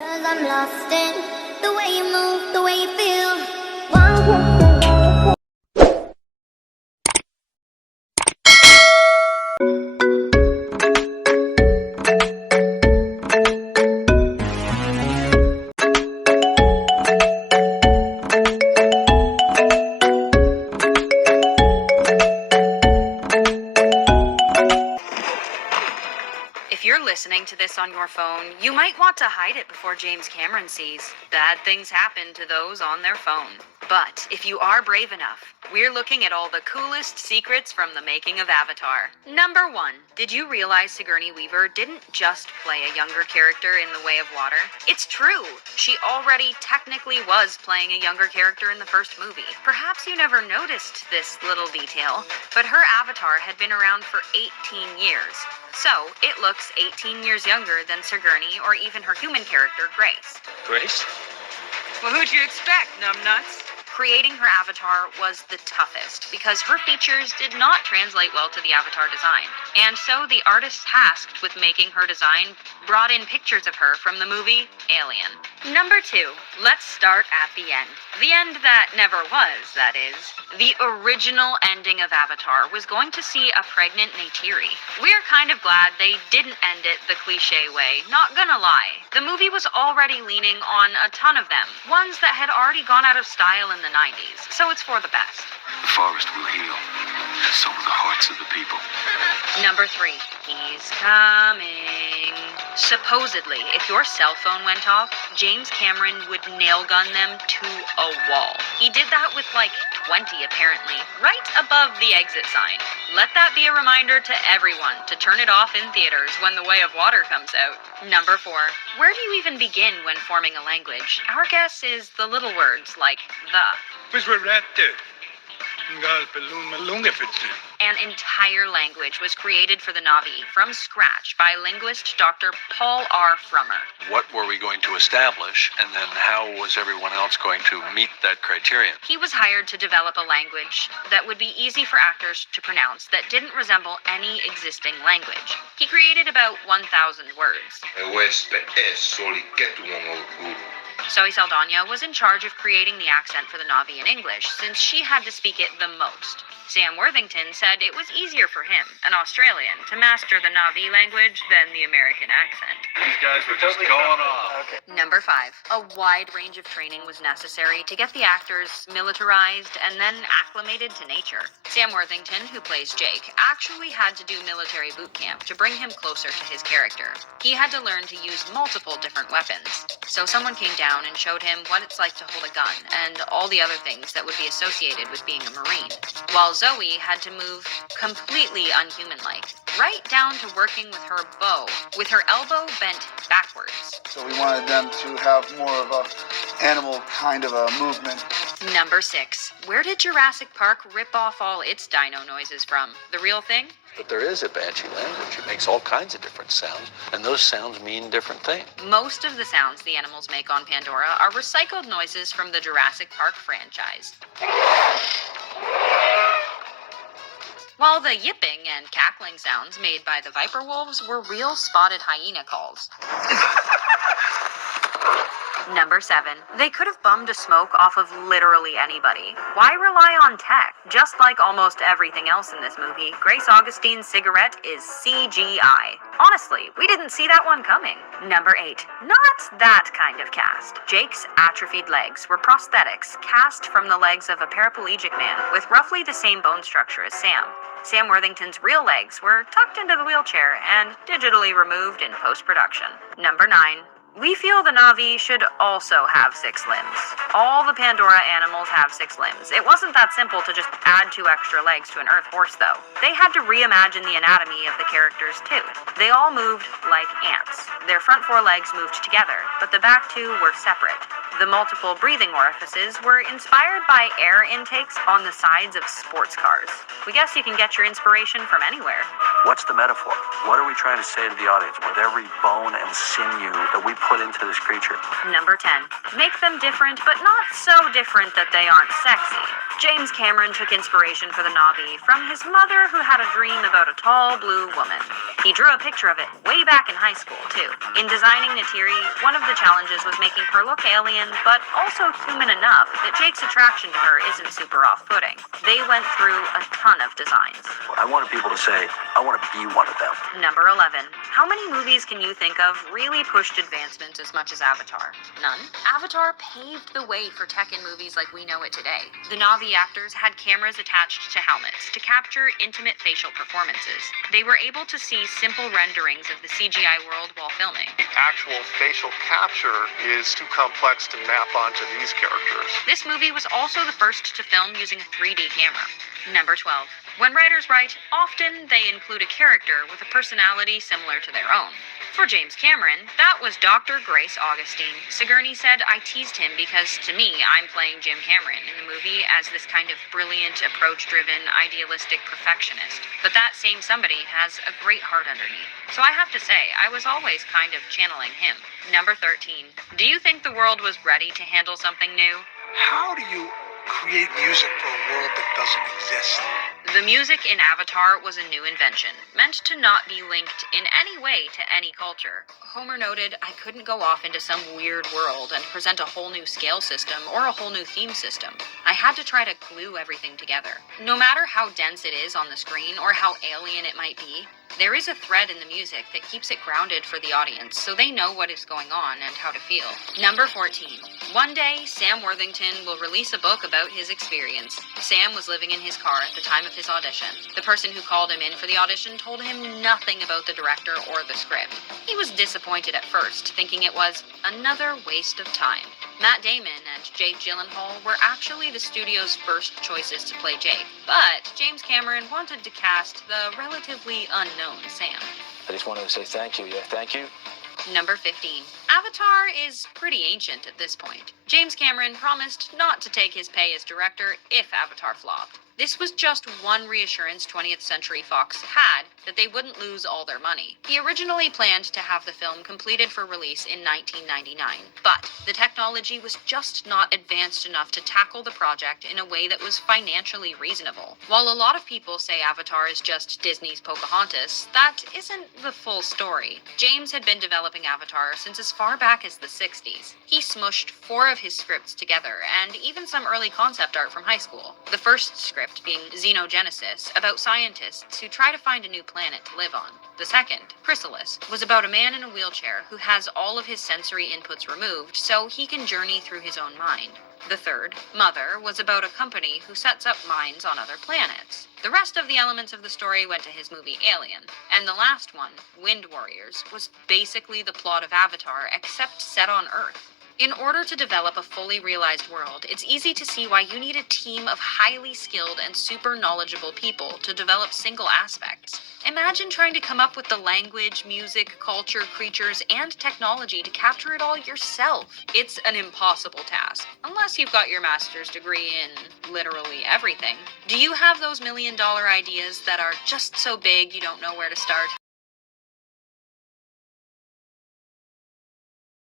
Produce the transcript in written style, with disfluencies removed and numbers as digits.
'Cause I'm lost in the way you move, the way you feel. One kiss If you're listening to this on your phone, you might want to hide it before James Cameron sees. Bad things happen to those on their phone. But if you are brave enough, we're looking at all the coolest secrets from the making of Avatar. Number 1. Did you realize Sigourney Weaver didn't just play a younger character in The Way of Water? It's true! She already technically was playing a younger character in the first movie. Perhaps you never noticed this little detail, but her avatar had been around for 18 years. So, it looks 18 years younger than Sigourney or even her human character, Grace. Grace? Well, who'd you expect, numbnuts? Creating her avatar was the toughest because her features did not translate well to the avatar design. And so the artist tasked with making her design brought in pictures of her from the movie Alien. Number 2, let's start at the end. The end that never was, that is. The original ending of Avatar was going to see a pregnant Neytiri. We're kind of glad they didn't end it the cliche way, not gonna lie. The movie was already leaning on a ton of them, ones that had already gone out of style in the 90s, so it's for the best. The forest will heal. So will the hearts of the people. Number 3, he's coming. Supposedly, if your cell phone went off, James Cameron would nail gun them to a wall. He did that with like 20 apparently, right above the exit sign. Let that be a reminder to everyone to turn it off in theaters when The Way of Water comes out. Number 4, where do you even begin when forming a language? Our guess is the little words like the. An entire language was created for the Na'vi from scratch by linguist Dr. Paul R. Frummer. What were we going to establish, and then how was everyone else going to meet that criterion? He was hired to develop a language that would be easy for actors to pronounce that didn't resemble any existing language. He created about 1,000 words. Zoe Saldana was in charge of creating the accent for the Na'vi in English, since she had to speak it the most. Sam Worthington said it was easier for him, an Australian, to master the Na'vi language than the American accent. These guys were just going off. Number 5. A wide range of training was necessary to get the actors militarized and then acclimated to nature. Sam Worthington, who plays Jake, actually had to do military boot camp to bring him closer to his character. He had to learn to use multiple different weapons. So someone came down and showed him what it's like to hold a gun and all the other things that would be associated with being a Marine. While Zoe had to move completely unhuman-like, right down to working with her bow, with her elbow bent backwards. So we wanted them to have more of a animal kind of a movement. Number 6. Where did Jurassic Park rip off all its dino noises from? The real thing? But there is a Banshee language. It makes all kinds of different sounds, and those sounds mean different things. Most of the sounds the animals make on Pandora are recycled noises from the Jurassic Park franchise. While the yipping and cackling sounds made by the viper wolves were real spotted hyena calls. Number 7. They could have bummed a smoke off of literally anybody. Why rely on tech? Just like almost everything else in this movie, Grace Augustine's cigarette is CGI. Honestly, we didn't see that one coming. Number 8. Not that kind of cast. Jake's atrophied legs were prosthetics cast from the legs of a paraplegic man with roughly the same bone structure as Sam. Sam Worthington's real legs were tucked into the wheelchair and digitally removed in post-production. Number 9. We feel the Na'vi should also have 6 limbs. All the Pandora animals have 6 limbs. It wasn't that simple to just add 2 extra legs to an Earth horse, though. They had to reimagine the anatomy of the characters, too. They all moved like ants. Their front 4 legs moved together, but the back 2 were separate. The multiple breathing orifices were inspired by air intakes on the sides of sports cars. We guess you can get your inspiration from anywhere. What's the metaphor? What are we trying to say to the audience with every bone and sinew that we've put into this creature. Number 10. Make them different, but not so different that they aren't sexy. James Cameron took inspiration for the Na'vi from his mother, who had a dream about a tall blue woman. He drew a picture of it way back in high school, too. In designing Neytiri, one of the challenges was making her look alien, but also human enough that Jake's attraction to her isn't super off-putting. They went through a ton of designs. I wanted people to say, I want to be one of them. Number 11. How many movies can you think of really pushed advancement as much as Avatar? None. Avatar paved the way for tech in movies like we know it today. The Na'vi actors had cameras attached to helmets to capture intimate facial performances. They were able to see simple renderings of the CGI world while filming. The actual facial capture is too complex to map onto these characters. This movie was also the first to film using a 3D camera. Number 12. When writers write, often they include a character with a personality similar to their own. For James Cameron, that was Dr. Grace Augustine. Sigourney said, "I teased him because, to me, I'm playing Jim Cameron in the movie as this kind of brilliant, approach-driven, idealistic perfectionist. But that same somebody has a great heart underneath. So I have to say, I was always kind of channeling him." Number 13. Do you think the world was ready to handle something new? How do you create music for a world that doesn't exist? The music in Avatar was a new invention, meant to not be linked in any way to any culture. Homer noted, "I couldn't go off into some weird world and present a whole new scale system or a whole new theme system. I had to try to glue everything together. No matter how dense it is on the screen or how alien it might be, there is a thread in the music that keeps it grounded for the audience so they know what is going on and how to feel." Number 14. One day, Sam Worthington will release a book about his experience. Sam was living in his car at the time of his audition. The person who called him in for the audition told him nothing about the director or the script. He was disappointed at first, thinking it was another waste of time. Matt Damon and Jake Gyllenhaal were actually the studio's first choices to play Jake, but James Cameron wanted to cast the relatively unknown Sam. I just wanted to say thank you. Yeah, thank you. Number 15. Avatar is pretty ancient at this point. James Cameron promised not to take his pay as director if Avatar flopped. This was just one reassurance 20th Century Fox had that they wouldn't lose all their money. He originally planned to have the film completed for release in 1999, but the technology was just not advanced enough to tackle the project in a way that was financially reasonable. While a lot of people say Avatar is just Disney's Pocahontas, that isn't the full story. James had been developing Avatar since as far back as the 60s. He smushed 4 of his scripts together, and even some early concept art from high school. The first script being Xenogenesis, about scientists who try to find a new planet to live on. The second, Chrysalis, was about a man in a wheelchair who has all of his sensory inputs removed so he can journey through his own mind. The third, Mother, was about a company who sets up mines on other planets. The rest of the elements of the story went to his movie Alien. And the last one, Wind Warriors, was basically the plot of Avatar except set on Earth. In order to develop a fully realized world, it's easy to see why you need a team of highly skilled and super knowledgeable people to develop single aspects. Imagine trying to come up with the language, music, culture, creatures, and technology to capture it all yourself. It's an impossible task, unless you've got your master's degree in literally everything. Do you have those million-dollar ideas that are just so big you don't know where to start?